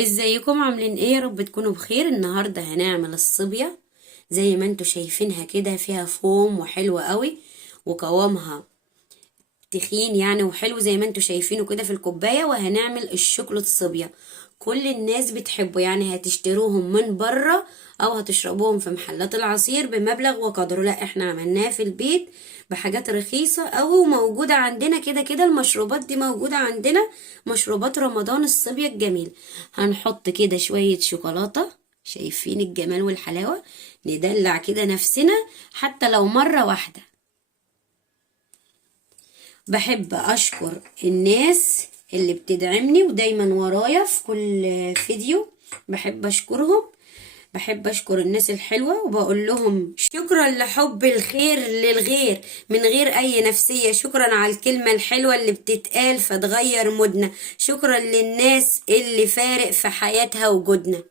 ازيكم عاملين ايه؟ يا رب تكونوا بخير. النهارده هنعمل الصبية زي ما انتوا شايفينها كده، فيها فوم وحلوة قوي وقوامها تخين يعني وحلو زي ما انتوا شايفينه كده في الكوباية. وهنعمل الشوكولات الصبية، كل الناس بتحبه، يعني هتشتروهم من بره او هتشربوهم في محلات العصير بمبلغ وقدره. لا، احنا عملناه في البيت بحاجات رخيصة او موجودة عندنا. كده كده المشروبات دي موجودة عندنا، مشروبات رمضان الصبية الجميل. هنحط كده شوية شوكولاتة، شايفين الجمال والحلاوة؟ ندلع كده نفسنا حتى لو مرة واحدة. بحب اشكر الناس اللي بتدعمني ودايما ورايا في كل فيديو، بحب اشكرهم. بحب اشكر الناس الحلوة وبقول لهم شكرا لحب الخير للغير من غير اي نفسية. شكرا على الكلمة الحلوة اللي بتتقال فتغير مودنا. شكرا للناس اللي فارق في حياتها وجودنا.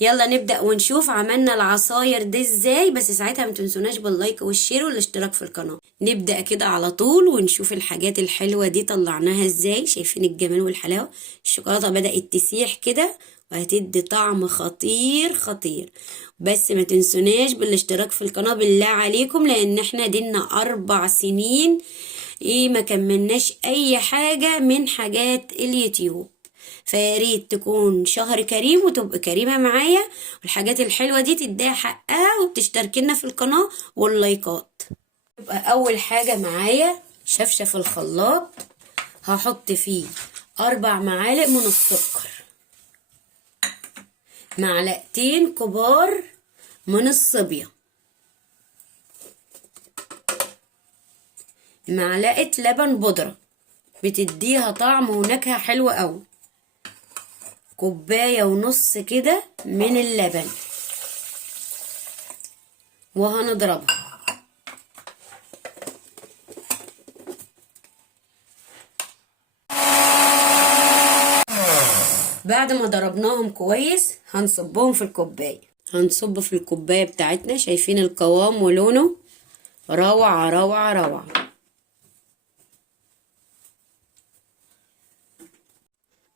يلا نبدأ ونشوف عملنا العصاير دي ازاي، بس ساعتها ما تنسوناش باللايك والشير والاشتراك في القناة. نبدأ كده على طول ونشوف الحاجات الحلوة دي طلعناها ازاي. شايفين الجمال والحلاوة؟ الشوكولاتة بدأت تسيح كده وهتدي طعم خطير خطير. بس ما تنسوناش بالاشتراك في القناة بالله عليكم، لان احنا دينا 4 سنين ايه ما كملناش اي حاجة من حاجات اليوتيوب. فياريت تكون شهر كريم وتبقى كريمة معايا، والحاجات الحلوة دي تديها حقها وبتشتركنا في القناة واللايكات. يبقى أول حاجة معايا شفشة الخلاط، هحط فيه 4 معالق من السكر، معلقتين كبار من الصبية، معلقة لبن بودرة بتديها طعم ونكهة حلوة أوي، كوباية ونص كده من اللبن، وهنضربها. بعد ما ضربناهم كويس هنصبهم في الكوباية. هنصب في الكوباية بتاعتنا، شايفين القوام ولونه؟ روعة روعة روعة.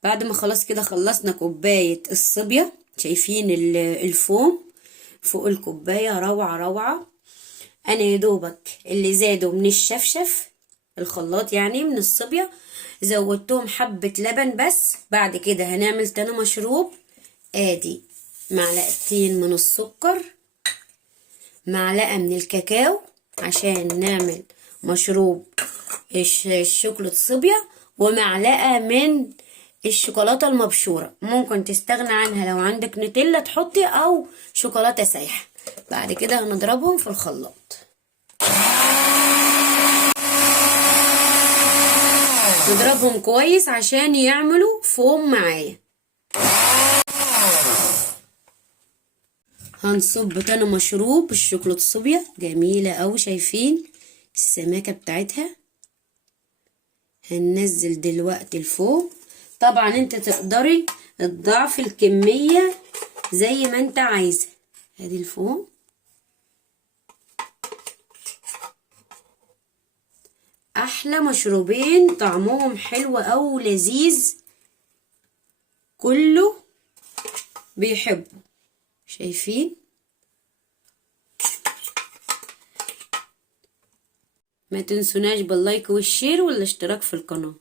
بعد ما خلاص كده خلصنا كوباية الصبية، شايفين الفوم فوق الكوباية؟ روعة روعة. انا يدوبك اللي زادوا من الشفشف الخلاط يعني من الصبية زودتهم حبة لبن بس. بعد كده هنعمل تاني مشروب. ادي معلقتين من السكر، معلقة من الكاكاو عشان نعمل مشروب الشوكولاتة الصبية، ومعلقة من الشوكولاتة المبشورة. ممكن تستغنى عنها لو عندك نوتيلا تحطي او شوكولاتة سايحة. بعد كده هنضربهم في الخلاط، نضربهم كويس عشان يعملوا فوم معايا. هنصب تاني مشروب الشوكولاتة الصوبيا، جميلة اوي، شايفين السماكة بتاعتها؟ هننزل دلوقتي الفوم. طبعا انت تقدري تضعفي الكمية زي ما انت عايزة. ادي الفوم، احلى مشروبين طعمهم حلو او لذيذ، كله بيحبه. شايفين؟ ما تنسوناش باللايك والشير والاشتراك في القناة.